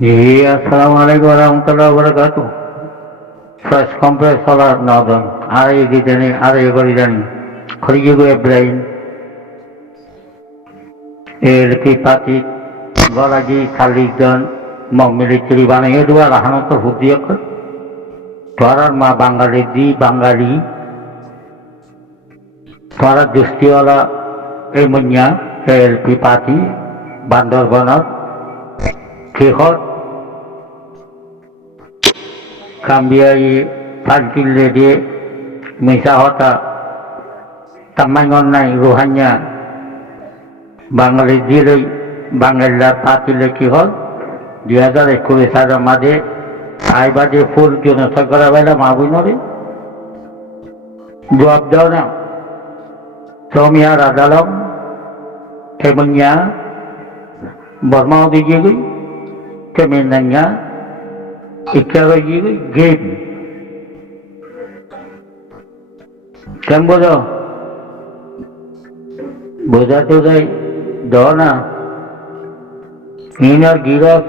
Iya, assalamualaikum warahmatullahi wabarakatuh. First compare solar northern. Are you getting? Are you getting? Khorigo Ibrahim. Elki Pati. Golaji Khalidan. Mau military banaya dua lahan untuk hudiak. Tuaran ma Bangali di Bangali. Tuaran Justiwala Emunya. Elki Pati. Bandar Banar. Kehor. Kambiai Fadil dia misahota tamangon nai ruhanya Bangali diri Bangala Pati leki hol dia ada ekor sada made aiba de full jono sagara bela mabunori jawab daw na Somia Radalam Kemenya Bormao digigi Kemenanya Ikaragi game. Kan bodoh. Bodoh tu dah dona. Ina giras.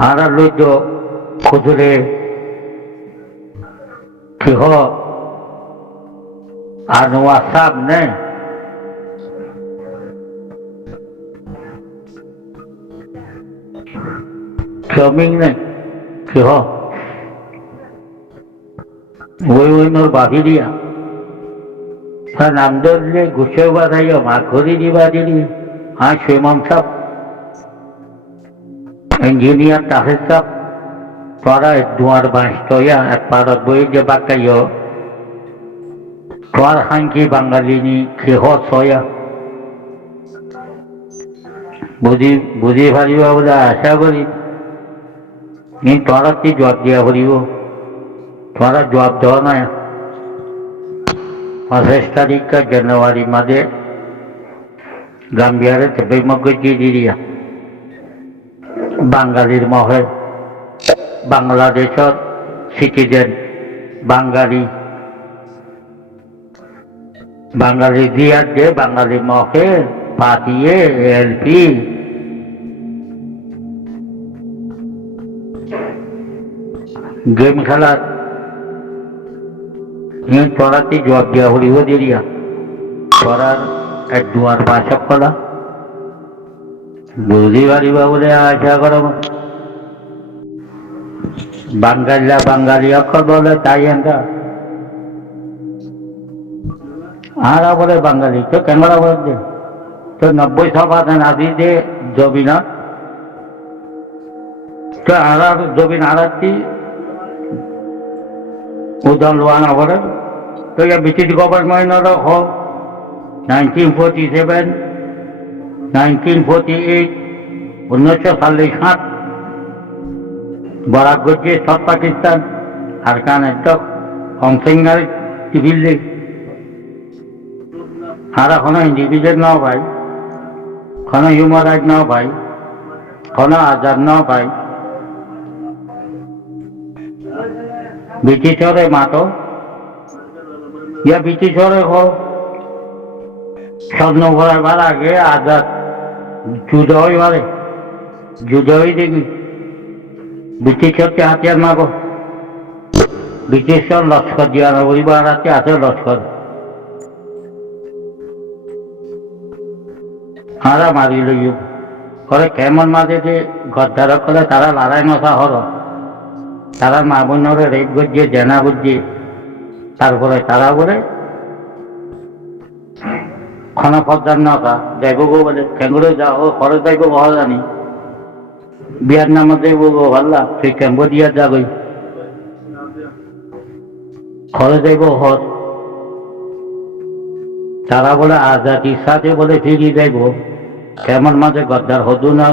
Ara ludo kudure. Kiho. Anu asam ne. Coming này thì ho với nó bảo đi à ta làm đơn lên của chơi ba thay ở mà có đi ba đi ai chơi mong sắp engineer ta hết sắp para duar bastoya at para boy je bakayo para hanki Bangali ni kiho soya budi bhari babuda asha kori ini tuara ti jawab dia beribu, tuara jawab doa na ya. 25 तारीख का जनवरी मध्ये गांबियारे तबे मगजी दिया बांगालीर महे बांग्लादेशर citizen Bangali दिया दे बांगाली महे पार्टीए LP game खेला ये तोराती जवाब दिया हुई वो दे दिया तोरा एक दुआर पाशक कला बुद्धि वाली बाबूले आशा करो बांगाली अक्कल बोले तायेंदा आरा बोले बांगाली तो कैमरा बोल दे तो 90 सभा आदि दे जबिना तो आरा जबिन आरती उधर लुआना पड़े तो ये ब्रिटिश गवर्नमेंट हो 1947, 1948, 1947 बड़ा गुज्जे सब पाकिस्तान हरकान तक हमसिंगार टिबिले हरा खाना इंडिविजुअल ना भाई खाना ह्यूमन राइट ना भाई खाना आजाद ना भाई ब्रिटिशरे मातो या ब्रिटिशरे हो स्वर्ण भरा बारा के आजाद जुदाई वाले जुदाई देगी ब्रिटिशर के हथियार मांगो ब्रिटिशर लश्कर दिया ना वही बार आते आते लश्कर हारा मारी लियो करे केमन मारे थे गद्दार करे तारा लड़ाई नशा हरो तारा मा बोनरे रेप गज्जे जेना बुज्जे तारपरे तारा बोले खाना फद्दार नका जाइबो गो बोले केंगुरे जाओ खरे जाइबो बहा जानी ভিয়েতনাম যাইবো গো ভাল্লা সেই ক্যাম্বোডিয়া যাবই খরে যাইব হর তারা বলে আজাদির সাথে বলে ফিরি যাইব কেমন মাঝে গদ্দার হদু না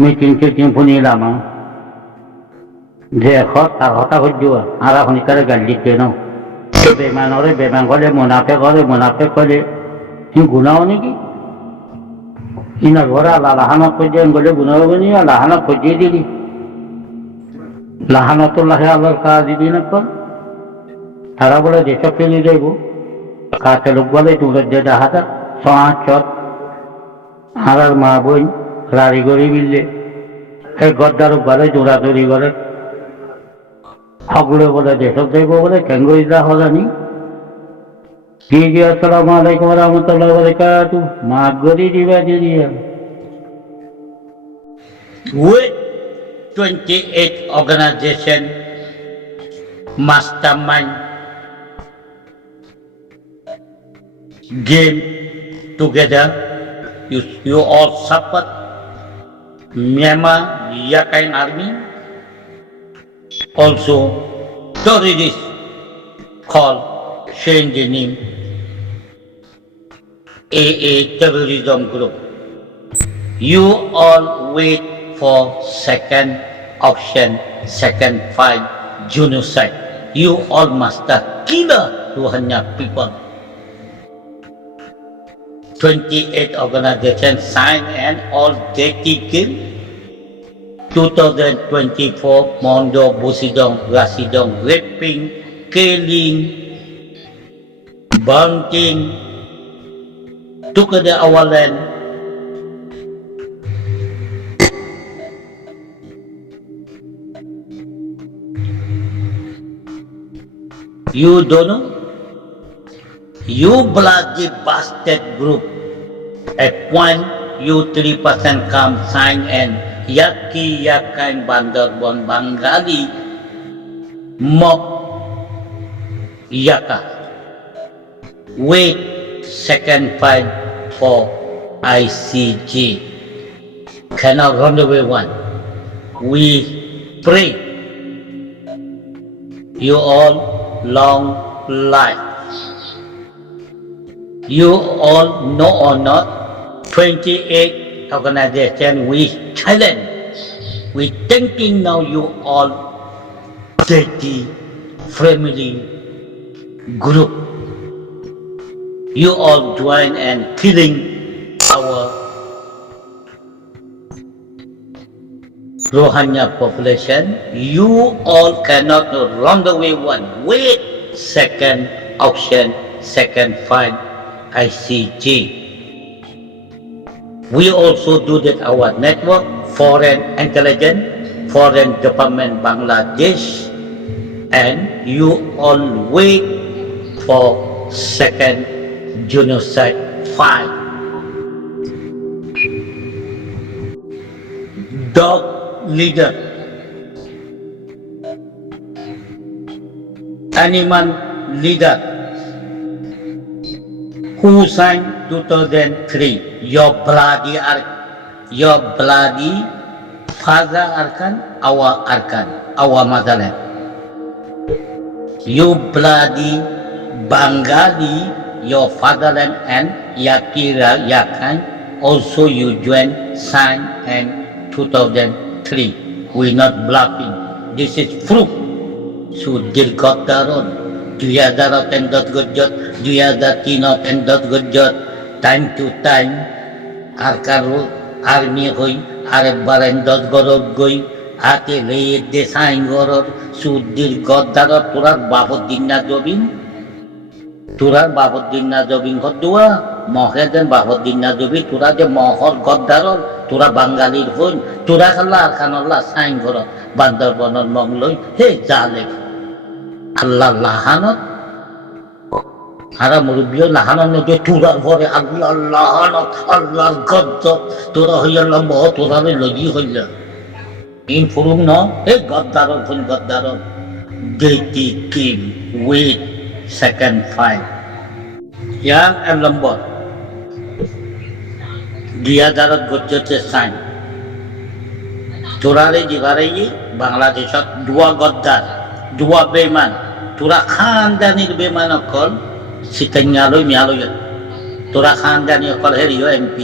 মিটিং টিটিং শুনিলাম যে এখন তার হতা হইজ আর শনিকারে গালি দিতে ন বেমানরে বেমান করে মুনাফে করে তুমি গুণাও নাকি ইনা ঘরে লাহানত পর্যায়ে গেলে গুণাবো নি লাহানত পর্যায়ে দিলি লাহানতুল্লাহে আল্লাহর কাজ দিবি না কর তারা বলে যেসব ফেলে যাইব কাছে লোক বলে দূরের যে দেখা 5 চট আর মা বোন রাড়ি করে মিললে সেই গদ্দার উপরে দৌড়াদৌড়ি করে সকলে বলে যেসব দেব বলে কেঙ্গুরিদা হলানি জি জি আসসালামু আলাইকুম রহমতুল্লাহ বরকাতু মাগরি দিবা দিয়া with 28 organization mastermind game together. You all support Myanmar Rakhine Army, also terrorists called change the name AA terrorism group. You all wait for second option, second fight, genocide. You all must kill Rohingya people. 28 organizations signed and all dirty game. 2024 Mondo, Busidong, Rasidong, raping, killing, burning, took our land. You don't know? You bloody bastard group. At point you 3% come sign and Yaki Yakan Bandarbon Bangali mob Yaka. Wait second fight for ICG. Cannot run away one. We pray you all long life. You all know or not, 28 organization we challenge. We thinking now you all dirty family group. You all join and killing our Rohingya population. You all cannot run away one. Wait second option, second fight. ICG. We also do that our network, foreign intelligence, foreign department Bangladesh, and you all wait for second genocide fight. Dog leader, animal leader, who signed 2003, your bloody father Arkan, our Arkan, our motherland. You bloody Bengali, your fatherland and Yakira Yakan, also you joined, signed in 2003. We're not bluffing. This is proof. So Dilgotaron. 2010 gojot, 2003 gojot, time to time, Arkaru, army hoi, Arab endot gorod goi, Ate lay design gorod, Sudir Goddarot, Turar Babodina Jobin, Turar Babodina Jobin Hodua, Mohedan Babodina Jobi, Tura de Mohor Goddarot, Tura Bangali hoi, Tura Allah, Kanallah, sign gorod, Bandarbonon Mongloy, hey, Zalek. আল্লাহ লাহানত হারা মুরব্বী লাহানত নদী তুরার পরে আল্লাহ লাহানত আল্লাহর গদ্দত তোরা হইয়াল মহ তোরারে লগি হইল ইনফুরুম ন হে গদ্দারন কোন গদ্দারন দেইতি কিম উইথ সেকেন্ড ফাইট ইয়াং এম নম্বর 2000 গজ্জতে সাইন তোরারে জিবারে বাংলাদেশত দুয়া গদ্দার dua beman, tura khandani beman okol, sitanya loy mialo ya, tura khandani okol heriyo MP.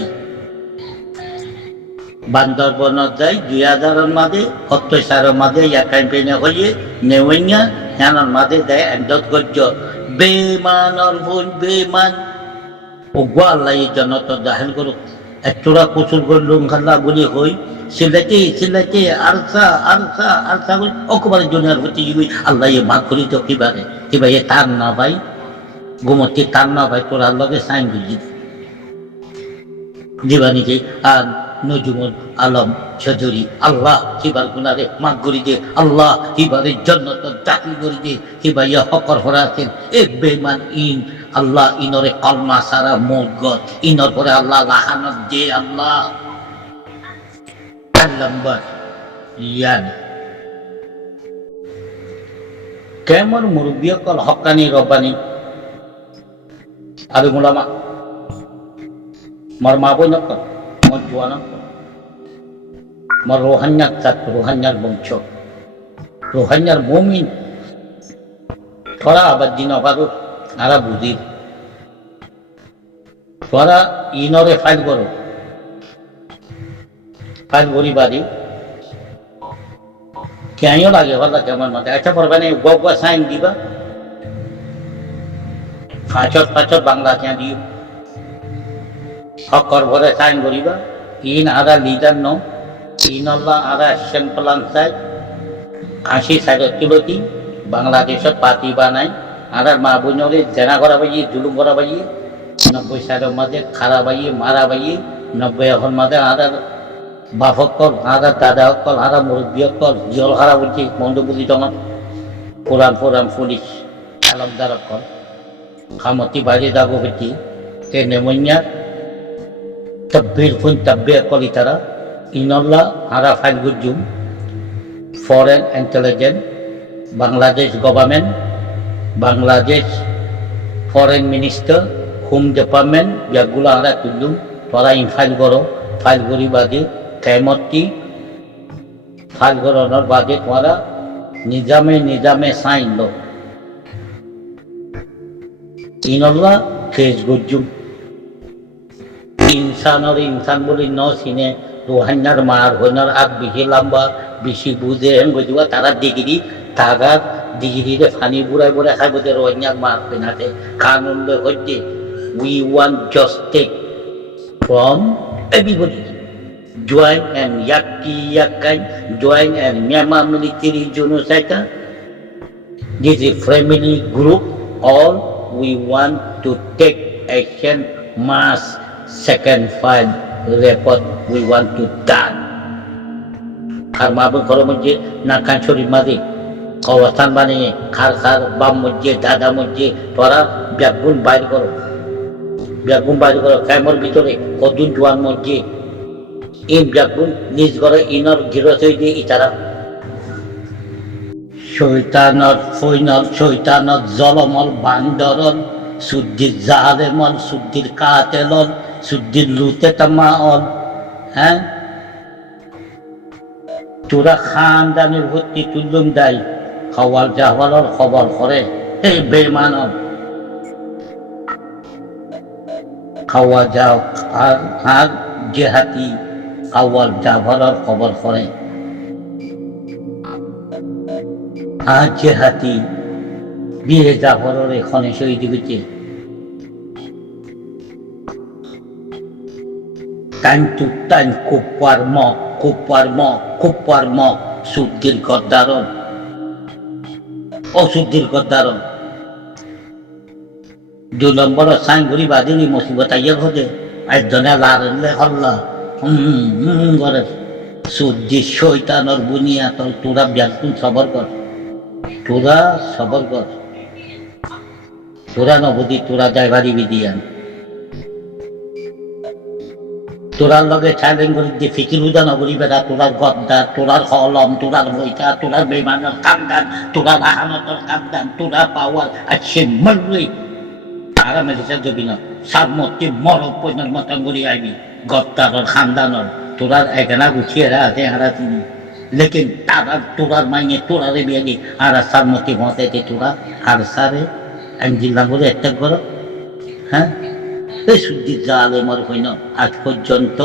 Bandarbono jai 2000 made, 7 made ya campaign hoye, newenya, yanan made dai endot gojo, beman orbun beman, ogwa Allah janoto dahil guru, tura kusul gondong khala guli hoy. Silati arsa okubar dunyar hoti yui Allah ye makuri to kibare tan na bhai gumoti tan na bhai tora lage sign buji dibani je আর নজমুল আলম চৌধুরী আল্লাহ হিবার গুনারে মাফ করে দে আল্লাহ হিবারে জন্নত দাখিল করে দে হিবা ইয়া হকর হরাতেন এ বেমান in আল্লাহ ইনরে কলমা সারা মোগত ইনর পরে আল্লাহ লাহানত দে আল্লাহ নম্বর ইয়ান কেমন মুরব্বী call হকানি রব্বানি আরে মোলামা মোর মা বই নকল মোর জোয়া নকল মোর রোহান্যার জাত রোহান্যার বংশ রোহান্যার মমিন তোরা আবার দিন অবাদ আরা বুঝি তোরা ইনরে ফাইল করো ফাইল করি বাড়ি কেন লাগে ভালো কেমন মতো একটা পড়বে না গা সাইন দিবা ফাঁচত বাংলা কেন দিও হকর ভরে সাইন করিবা ইন আদা লিডার ন ইন আল্লাহ আদা অ্যাকশন প্ল্যান চাই 80 সাইডত তুলতি বাংলাদেশত পাতি বানাই আদার মা বোনরে জেনা করা বাইয়ে জুলুম করা বাইয়ে 90 সাইডের মাঝে খারা বাইয়ে মারা বাইয়ে 90 এখন মাঝে আদার বাপকল আদার দাদা অকল আদা মুরব্বী অকল জল হারা বলছি মন্ডপুলি তখন পুরান পুলিশ আলমদার অকল খামতি বাইরে যাবো বেটি কে নেমনিয়া তব্বির ফুন তব্বে অকল ইতারা ইনল্লা আরা ফাইল গুজুম foreign intelligence Bangladesh government Bangladesh foreign minister home department ইয়াগুলো আরা তুলুম তোরা ইন ফাইল করো ফাইল করি বাদে কেমতি ফাইল করানোর বাদে তোরা নিজামে সাইন লো ইনল্লা কেস গুজুম ইনসান বলি ন সিনে রোহান্যার মার হইনার আগ বেশি লম্বা বেশি বুঝে হেন বুঝবা তারা ডিগ্রিরে ফানি বুড়াই খাই বোধে রোহান্যার মার হইনাতে কানুন হইতে we want justice from everybody join and yakai join and Myanmar military genocide. This is family group. All we want to take action. Mass second file report. We want to done. Karma pun kalau muje nak kancuri mati. Kawasan mana khar bam muje dada muje. Tora biarpun bayar koro. Kamar bitore kodun juan muje. ইন ব্যাগুন নিজ ঘরে ইনর গিরসই দিয়ে ইতারা শৈতানত জলমল বান্দরল শুদ্ধির জাহালেমল শুদ্ধির কাতেলল শুদ্ধির লুতে তামাল হ্যাঁ তোরা খানদানের ভর্তি তুলুম দায় খাওয়াল জাহওয়ালর খবর করে এই বেমানল খাওয়া যাও আর জেহাতি আওয়াল জাভারার খবর করে আজ যে হাতি বিয়ে জাফরের এখানে শহীদ হয়েছে টাইম কুপার মক শুদ্ধির গদ্দারণ অশুদ্ধির গদ্দারণ 2 নম্বর সাইন ঘুরি বাদিনী মুসিবত আইয়া ঘটে একজনে লাড়লে হল্লা করে শুদ্ধি শৈতানর বুনিয়া তোরা ব্যাকুল সবর কর তোরা নবদি তোরা ড্রাইভারি বিদিয়ান তোরার লগে চ্যালেঞ্জ করি যে ফিকির উদা নগরী বেড়া তোরার গদ্দার তোরার হলম তোরার বইটা তোরার বেমানের কান্দান তোরার আহানতর কান্দান তোরা পাওয়ার আছে মরলি তারা মেডিসিন যাবি না সাবমতি মরক পয়নার মতন করি আইবি গদ্দারর খানদানর তোরার এখানা গুছিয়ে আছে হারা তিনি লেকিন তারা তোরার মাইনে তোরারে বিয়াগি আর সাবমতি মতে তোরা আর সারে জিল্লা করে একটা করো হ্যাঁ এই শুদ্ধি জালেমর হইন আজ পর্যন্ত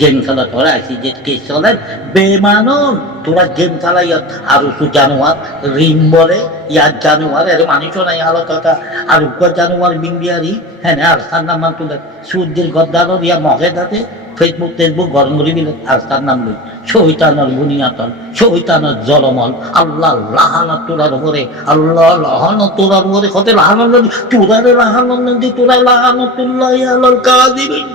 গেম খেলা তোরা আছি যে কে চলে বেমানন তোরা গেম খেলাই আর উঁচু জানোয়ার রিম বলে ইয়ার জানোয়ার এর মানুষও নাই আলোচনা আর উপর জানোয়ার বিংবিয়ারি হ্যাঁ আর তার নাম তুলে সূর্যের গদ্দারর ইয়া মহে দাতে ফেসবুক গরম করে দিলে আর তার নাম লই শৈতানর বুনিয়াতন শৈতানর জলমল আল্লাহ লাহানত তোরার উপরে আল্লাহ লাহানত তোরার উপরে কত লাহানত তোরারে লাহানত তোরা লাহানতুল্লাহ আলাল কাযিবিন